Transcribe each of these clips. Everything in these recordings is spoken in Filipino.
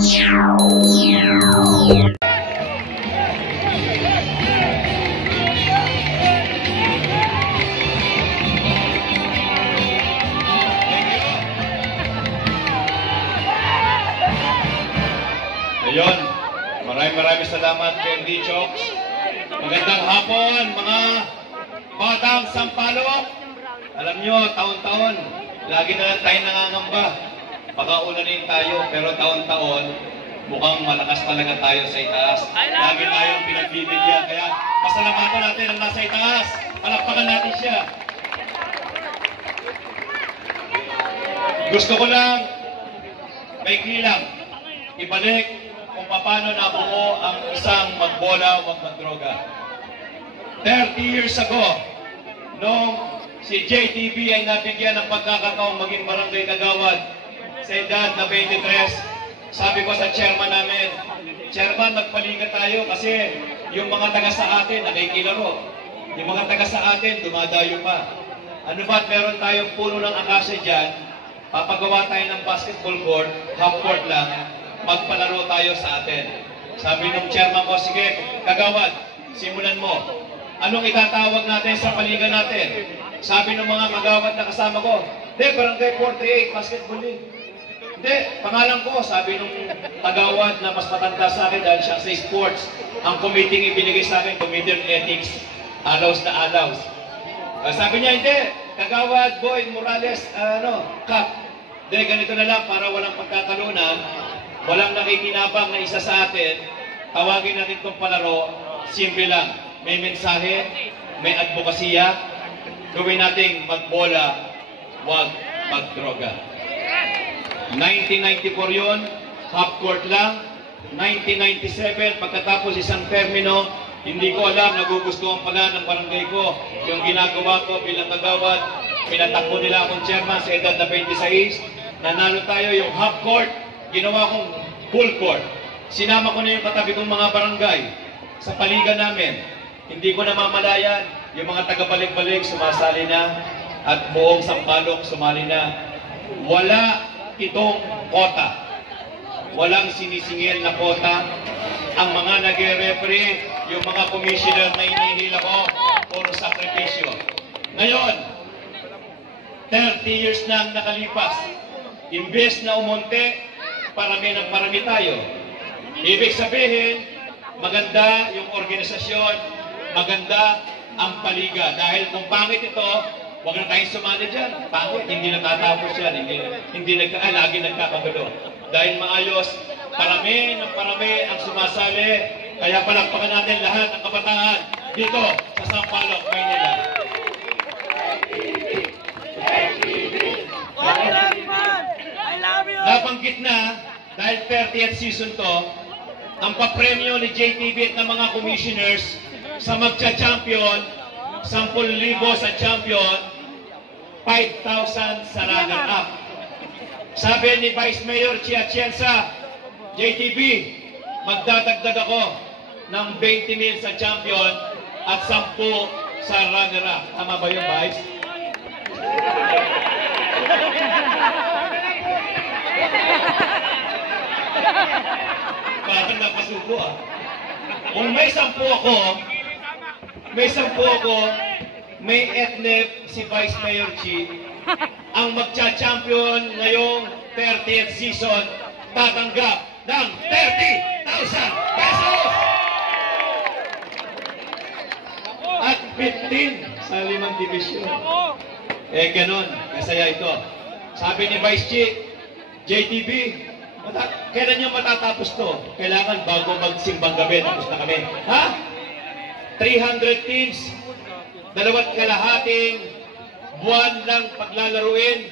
Ayun, maraming salamat Candy Chokes. Magandang hapon mga batang sampalok. Alam nyo, taon-taon, lagi na lang tayo nangangamba. Pagkaulanin tayo, pero taon-taon, mukhang malakas talaga tayo sa itaas. Lagi tayong pinagbibigyan, kaya pasalamatan natin ang nasa itaas. Palakpakan natin siya. Gusto ko lang, may kilang, ibalik kung paano nabuo ang isang magbola o magdroga. 30 years ago, nung si JTB ay nabigyan ng pagkakataong maging barangay kagawad sa edad na 23, sabi ko sa chairman namin, Chairman, magpaliga tayo kasi yung mga taga sa atin nakikilaro. Yung mga taga sa atin dumadayo pa. Ano ba't meron tayong puno ng akasya dyan, papagawa tayo ng basketball court, half court lang, magpalaro tayo sa atin. Sabi ng chairman ko, sige, kagawad, simulan mo. Anong itatawag natin sa paliga natin? Sabi ng mga kagawad na kasama ko, hindi, barangay 48, basketball league. Hindi, pangalan ko, sabi ng kagawad na mas matanda sa akin dahil siya sa sports, ang committee ibinigay sa akin, committee on ethics, alaws na alaws. Sabi niya, hindi, kagawad, Boy Morales, Kap. Hindi, ganito na lang para walang pagkakalunan. Walang nakikinabang na isa sa atin, tawagin natin itong palaro, simple lang. May mensahe, may advokasya, gawin nating magbola, wag magdroga. 1994 yun, half court lang. 1997, pagkatapos isang termino, hindi ko alam, nagugustuhan pala ng barangay ko. Yung ginagawa ko bilang kagawad, pinatakbo nila akong chairman sa edad na 26. Nanalo tayo yung half court, ginawa kong full court. Sinama ko na yung katabi kong mga barangay sa paliga namin. Hindi ko namamalayan, yung mga taga-balik-balik sumasali na at buong Sampaloc sumali na. Wala itong kota. Walang sinisingil na kota. Ang mga nag-referee, yung mga commissioner na inihila ko, puro sakripisyo. Ngayon, 30 years na ang nakalipas. Imbes na umunti, parami ng parami tayo. Ibig sabihin, maganda yung organisasyon, maganda ang paliga. Dahil kung pangit ito, huwag na tayong sumali dyan. Pangit, hindi natatapos yan. Lagi nagkakagulo. Dahil maayos, parami ng parami ang sumasali. Kaya palakpakan natin lahat ng kabataan dito sa Sampaloc, Maynila. Nabanggit na, dahil 30th season to, ang papremyo ni JTB at ng mga commissioners sa magcha-champion, 10,000 sa champion, 5,000 sa runner-up. Sabi ni Vice Mayor Chiachenza, JTB, magdadagdag ako ng 20,000 sa champion at 10 sa runner-up. Tama ba yung Vice? Parang napasuko ah. Kung may 10 ako, may etnep si Vice Mayor Chi, ang magcha-champion ngayong 30th season, tatanggap ng 30,000 pesos! At 15 sa 5 division. Ganun, masaya ito. Sabi ni Vice Chi, JTB, kailan nyo matatapos to? Kailangan bago magsimbang gabi, tapos na kami. Ha? 300 teams, 2.5 buwan lang paglalaruin.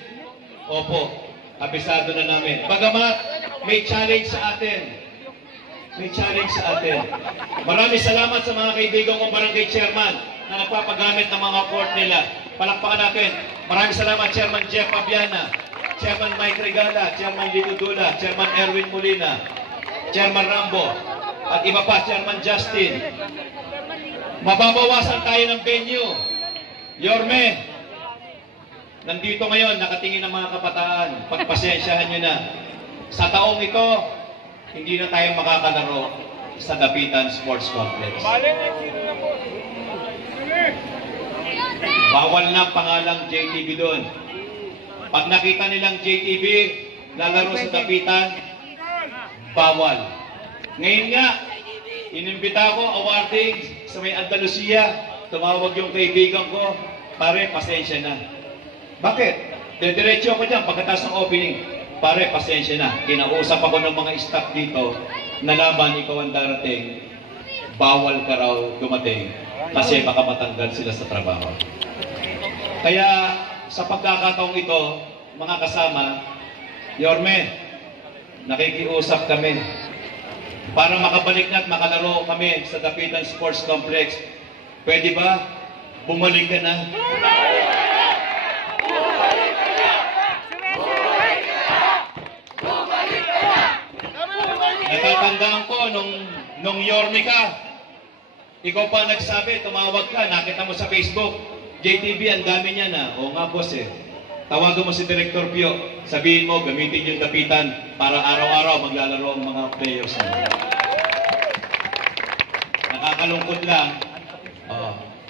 Opo, abisado na namin. Bagamat may challenge sa atin. Maraming salamat sa mga kaibigan kong barangay chairman na nagpapagamit ng mga court nila. Palakpakan natin. Maraming salamat Chairman Jeff Fabiana, Chairman Mike Regala, Chairman Lito Dula, Chairman Erwin Molina, Chairman Rambo, at iba pa, Chairman Justin. Mababawasan tayo ng venue. Yorme, nandito ngayon, nakatingin ang mga kabataan. Pagpasensyahan nyo na. Sa taong ito, hindi na tayo makakalaro sa Dapitan Sports Complex. Bawal na pangalang JTV doon. Pag nakita nilang JTV lalaro sa Dapitan, bawal. Ngayon nga, inimbita ko, awarding sa may Andalusia, tumawag yung kaibigan ko, pare, pasensya na. Bakit? Diretso ako dyan, pagkatapos ng opening, pare, pasensya na. Kinausap ako ng mga staff dito, nalaman ikaw ang darating, bawal ka raw dumating, kasi baka matanggal sila sa trabaho. Kaya, sa pagkakataong ito, mga kasama, Yorme, nakikiusap kami para makabalik na at makalaro kami sa Dapitan Sports Complex. Pwede ba? Bumalik ka na. Natatandaan ko nung Yorme ka, ikaw pa nagsabi, tumawag ka, nakita mo sa Facebook, JTV, ang dami niya na. Oo nga, boss eh. Tawagan mo si Director Pio, sabihin mo, gamitin yung Dapitan para araw-araw maglalaro ang mga players. Nakakalungkot lang,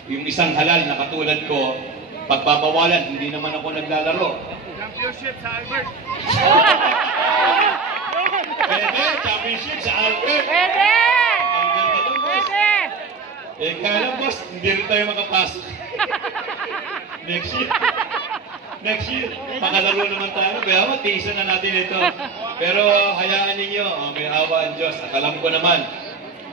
yung isang halal na katulad ko, pagbabawalan, hindi naman ako naglalaro. Championship sa Albert. Pwede, championship sa Albert. Pwede! Ang ganda doon, boss. Pwede! Eh, kaya boss, hindi rin tayo makapasok. Next year. Next year, makalaro naman tayo. Kaya tiisan na natin ito. Pero hayaan ninyo, may awa ang Diyos. At alam ko naman,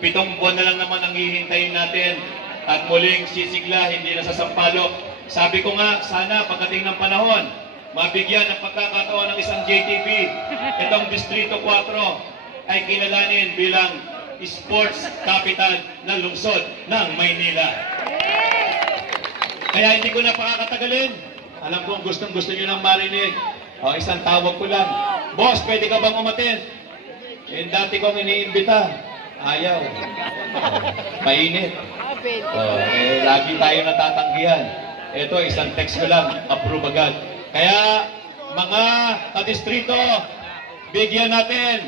7 buwan na lang naman ang hihintayin natin. At muling sisigla, hindi na sasampalok. Sabi ko nga, sana pagdating ng panahon, mabigyan ng pagkakataon ng isang JTV. Itong Distrito 4 ay kilalanin bilang sports capital ng lungsod ng Maynila. Kaya hindi ko na pakakatagalin. Alam ko gustong-gusto nyo lang marinig. Isang tawag ko lang. Boss, pwede ka bang umatin? Dati kong iniimbita. Ayaw. Mainit. Lagi tayo natatanggihan. Ito, isang text ko lang. Approve agad. Kaya, mga kadistrito, bigyan natin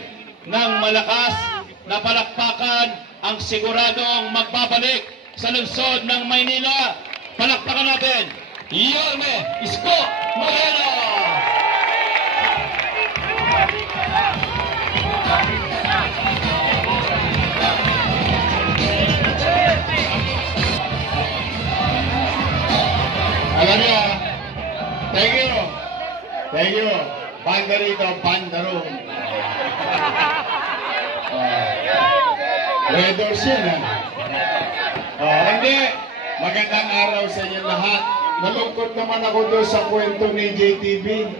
ng malakas na palakpakan ang siguradong magbabalik sa lungsod ng Maynila. Palakpakan natin, Yorme Isko Moreno! Alam niyo, thank you. Thank you. Banda rito, banda room. Red Doors yun, hindi. Magandang araw sa inyo lahat. Nalungkot naman ako doon sa kwento ni JTV.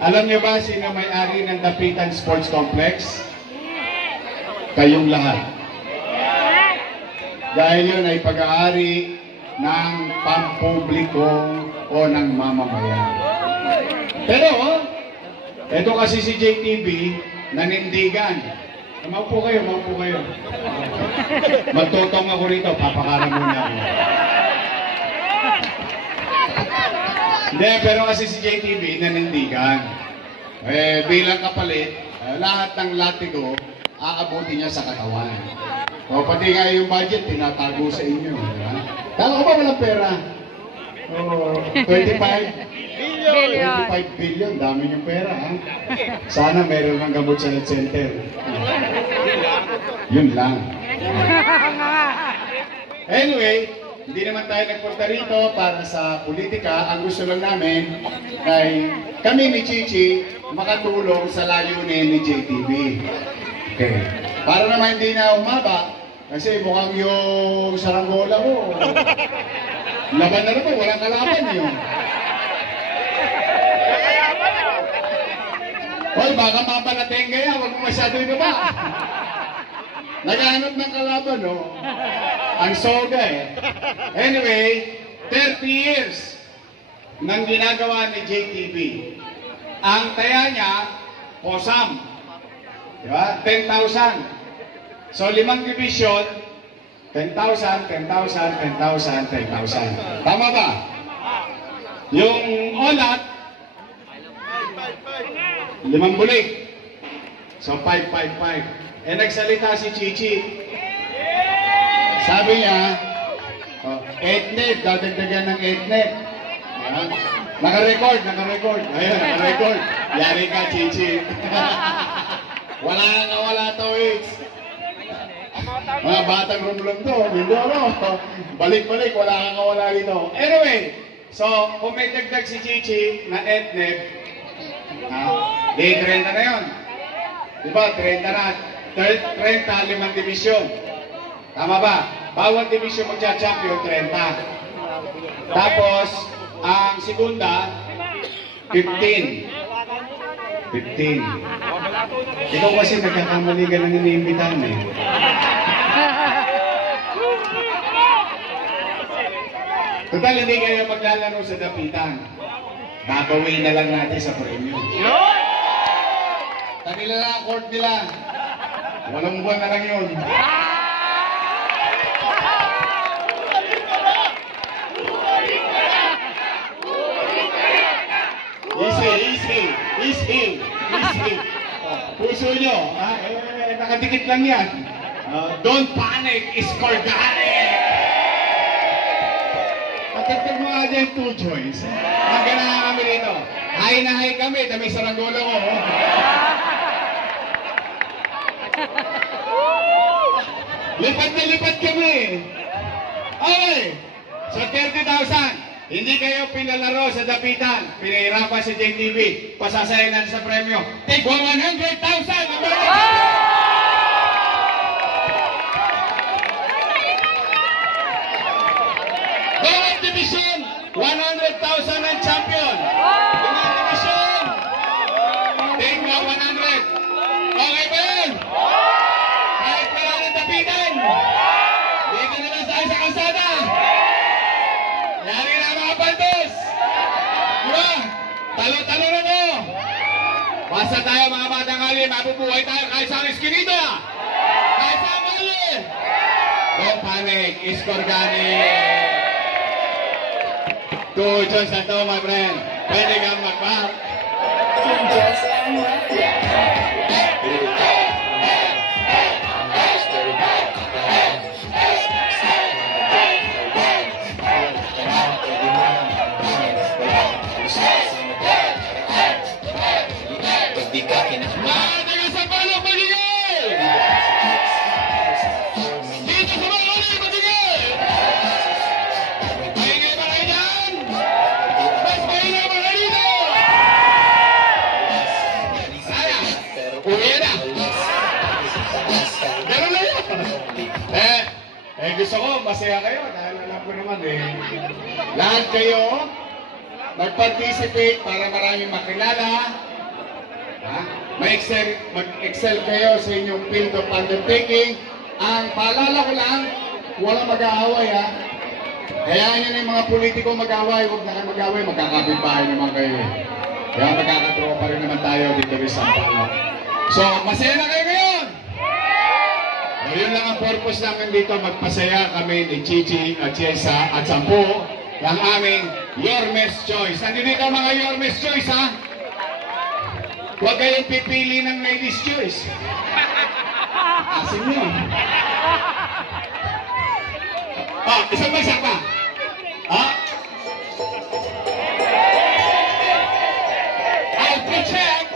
Alam niyo ba sino may-ari ng Dapitan Sports Complex? Kayong lahat. Dahil yun ay pag-aari ng pampubliko o ng mamamayan. Pero, ito kasi si JTV, nanindigan. Maupo kayo, maupo kayo. Magtutong ako rito, papakara muna ako. Hindi, pero kasi si JTV, nanindigan. Bilang kapalit, lahat ng latigo, aabuti niya sa katawan. O, pati nga yung budget, tinatago sa inyo. Kala ko ba walang pera? 25 billion, dami yung pera. Ha? Sana meron kang gamot sa health center. Yun lang. Anyway, hindi naman tayo nagpunta rito para sa politika. Ang gusto lang namin ay kami ni Chichi makatulong sa layunin ni JTV. Okay. Para naman hindi na umaba, kasi mukhang yung saranggola ko. Laban na naman, walang kalaban yun. Hoy, baka mapalating kaya, huwag mo masyado ito ba? Naghahanap ng kalaban, no? Ang soga eh. Anyway, 30 years nang ginagawa ni JTV. Ang taya niya, posam. Diba? 10,000. So, 5 division, 10,000, 10,000, 10,000, 10,000. Tama ba? Yung olat, 5 bulig. So 555. Eh nagsalita si Chichi. Sabi niya, oh, 8 net, dadagdagan ng 8 net. Ayan. Naka-record. Ayun, naka-record. Yari ka, Chichi. Wala to, Wix. Mga batang rumlum to, hindi balik-balik, wala kang kawala dito. Anyway, so kung may dagdag si Chichi na 8 net, di 30 na yun. Diba, 30 na. 30, 5 division. Tama ba? Bawat division magcha-champion, 30. Tapos, ang segunda, 15. 15. Ikaw kasi nagkakamali ka ng iniimbitahan eh. Total, hindi kayo maglalaro sa dapitan. Babawin na lang natin sa premium. Kanila na ang court nila. Walang buwan na lang yun. Easy. Puso nyo, nakadikit lang yan. Don't panic, Iscorgani! Patagtag mo nga dyan 2 choice. Maganahan kami dito. Hay na hay kami, dami saranggola ko. Lipat na lipat kami. Okay. So 30,000. Hindi kayo pinalaro sa dapitan. Pinahirapan si JTV. Pasasayanan sa premyo. Take 100,000. Bawat division, 100,000 ang champion. Bawat division, take 100. Okay ba yun? Kahit wala ng dapitan. Dito na lang tayo sa kalsada. Yari na mga pantos! Diba? Talo-talo na to! Basta tayo mga batang kali, mabubuhay tayo kahit sa eskinita! Kahit sa mali! Don't panic, Iscorgani! 2 choice na to, my friend. Pwede kang mag-back. Gusto ko, masaya kayo dahil alam ko naman lahat kayo mag-participate para maraming makilala. Mag-excel kayo sa inyong field of undertaking. Ang paalala ko lang, walang mag-aaway Kaya yun yung mga politiko mag-aaway, huwag na kayo mag-aaway, magkakapit-bahay naman kayo Kaya magkakatropa rin naman tayo dito sa Sampalo. So, masaya na kayo ngayon! Yun lang ang purpose namin dito, magpasaya kami ni Chichi at Chiesa at Sampo ng aming Yormes Choice. Nandito dito mga Yormes Choice, Huwag kayong pipili ng Ladies Choice. Asin nyo. Isang bagsak pa. I'll check.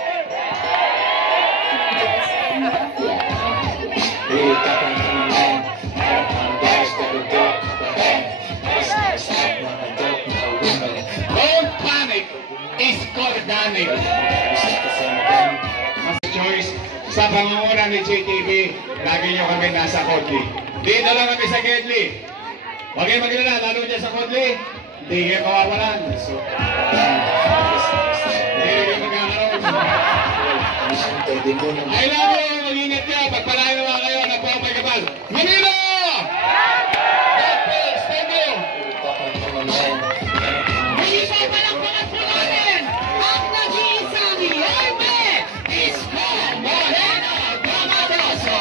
Don't panic, Iscorgani. Choice sa pangunguna ni JTV, lagi nyo kami nasa Kodli. Dito lang kami sa Gedli. Huwag kayo maglala, lalo dyan sa Kodli, hindi kayo kawawalan. Hindi kayo magkakaroon. I love you, mag-ingat nyo, pagpalain naman kayo, nagpapay kapal. Manila! God bless, thank you! Isa pa lang pagkakulanin ang nag-iisang Yormes Isko Moreno Gamadoso.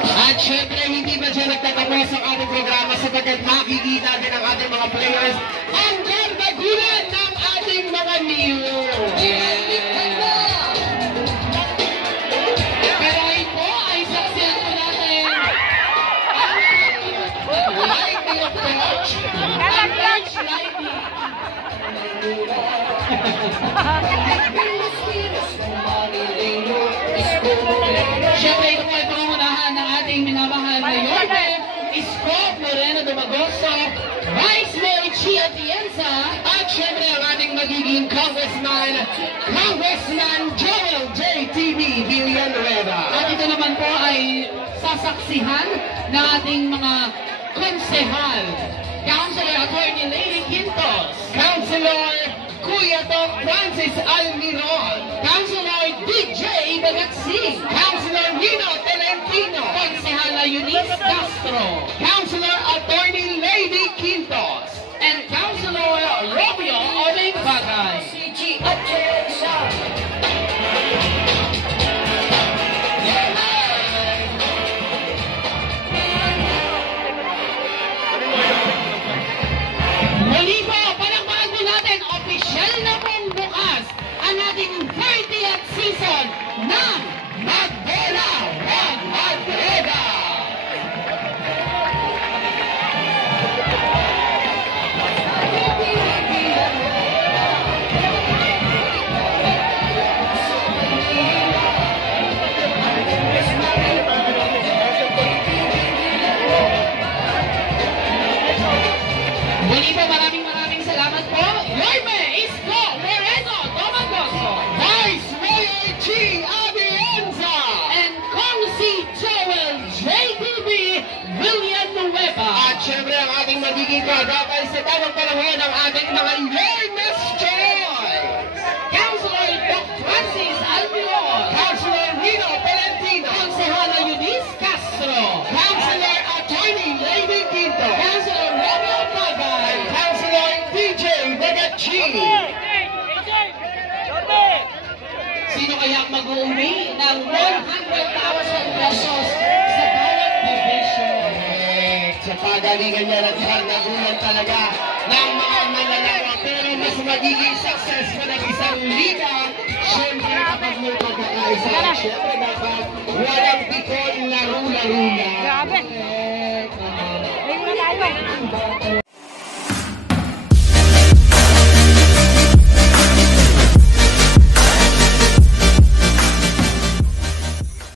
At syempre, hindi ba siya nagtatapos ang ating programa sapagkat makikita din ang ating mga players ang gardagulan ng ating mga New Domagoso, Vice Mayor Chi Atienza, at syempre ang ating magiging Congressman Joel JTV Villanueva. At ito naman po ay sasaksihan ng ating mga konsehal. Councilor Attorney Lady Quintos, Councilor Kuya Tom Francis Almiron, Councilor DJ Bagatsing, Councilor Rino Tolentino, Konsehala Eunice Castro, Councilor Attorney Lady Quintos, and Councilor Romeo Oling Bagay. Muli po, palakpakan po natin, opisyal na pong bukas ang ating 30th season ng Magbola Wag Magdroga! Muli po, maraming salamat po. Yorme Isko Moreno Domagoso, Vice Mayor Chi Atienza, and Kongsi Joel JTV Villanueva. At syempre ang ating magiging kagabay sa tamang panahon ng ating mga Yormes Choice, Councilor Doc Francis Almiron, Councilor Rino Tolentino, Konsehala Eunice Castro, Councilor Attorney Lady Quinto, Councilor Romeo Bagay, Councilor DJ Bagachi. Sino kaya mag-uwi ng 100,000 pesos sa bawat division? Sa pagalingan niya nagulan talaga ng mga manlalaro. Pero mas magiging successful ang isang liga. Siyempre kapag may pagkakaisa, siyempre dapat wala